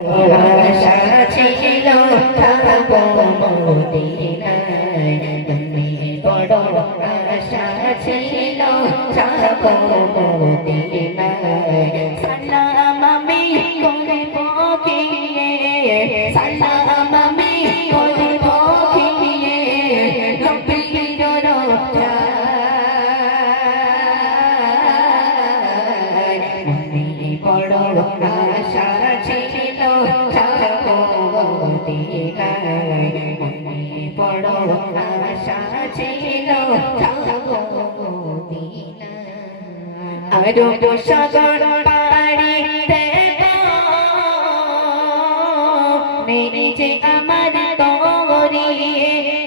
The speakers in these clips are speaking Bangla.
আশা ছিল থাকবো মদিনায়, তুমি বড় আশা ছিল থাকবো মদিনায়। সালাম আমি করিব গিয়ে, সালাম আমি করিব গিয়ে নবীর রওজায়। মনে বড় আশা ছিল থাকবো মদিনায়, মনে বড় আশা ছিল থাকবো মদিনায়। আরব সাগর পাড়ি দেব মেরে যে আমার তরি,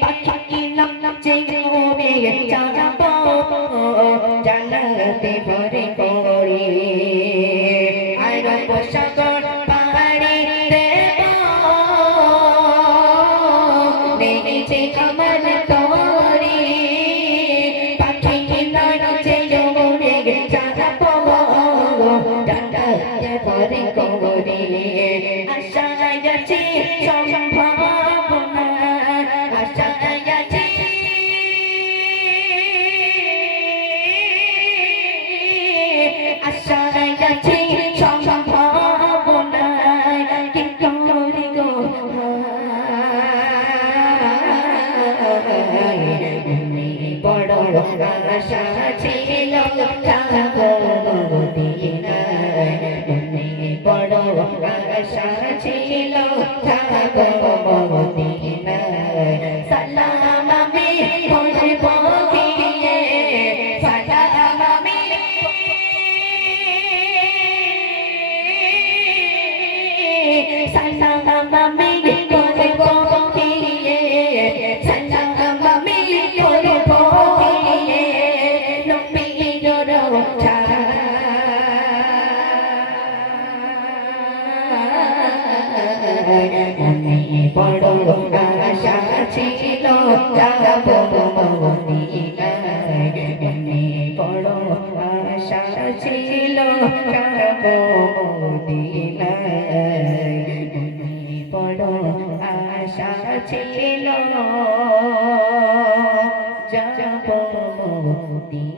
পাখি নাম যে উড়ে যাব জান্নাতে ভরে করে। আরব সাগর পাড়ি দেব মেরে যে আমার তরি, পাখি নাম যে উড়ে যাব জান্নাতে ভরে করে। আশায় আছি সম্ভাবনা, আশায় আছি আশায় আছি সম্ভাবনা, কি করি গো বড় আশা ছিল থাকবো মদিনায়, বড় আশা ছিল থাকবো মদিনায়। সালাম আমি করিব গিয়ে, সালাম আমি সালাম আমি করিব গিয়ে, সালাম আমি করিব গিয়ে নবীর রওজায়। মনে বড় আশা ছিল যাবো মদিনায়, মনে বড় আশা ছিল যাবো মদিনায়, মনে বড় আশা ছিল যাবো মদিনায়।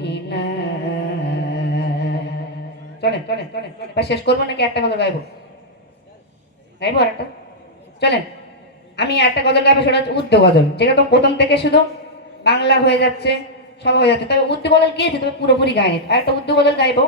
চলেন চলেন চলেন, শেষ করবো নাকি একটা কথা গাইবো? গাইবো আর একটা? চলেন, আমি একটা গজল গাইবো, সেটা হচ্ছে উর্দু গজল, যেটা তো প্রথম থেকে শুধু বাংলা হয়ে যাচ্ছে, সব হয়ে যাচ্ছে, তবে উর্দু গজল গিয়েছে, তবে পুরোপুরি গাইনি। আর একটা উর্দু গজল গাইবো,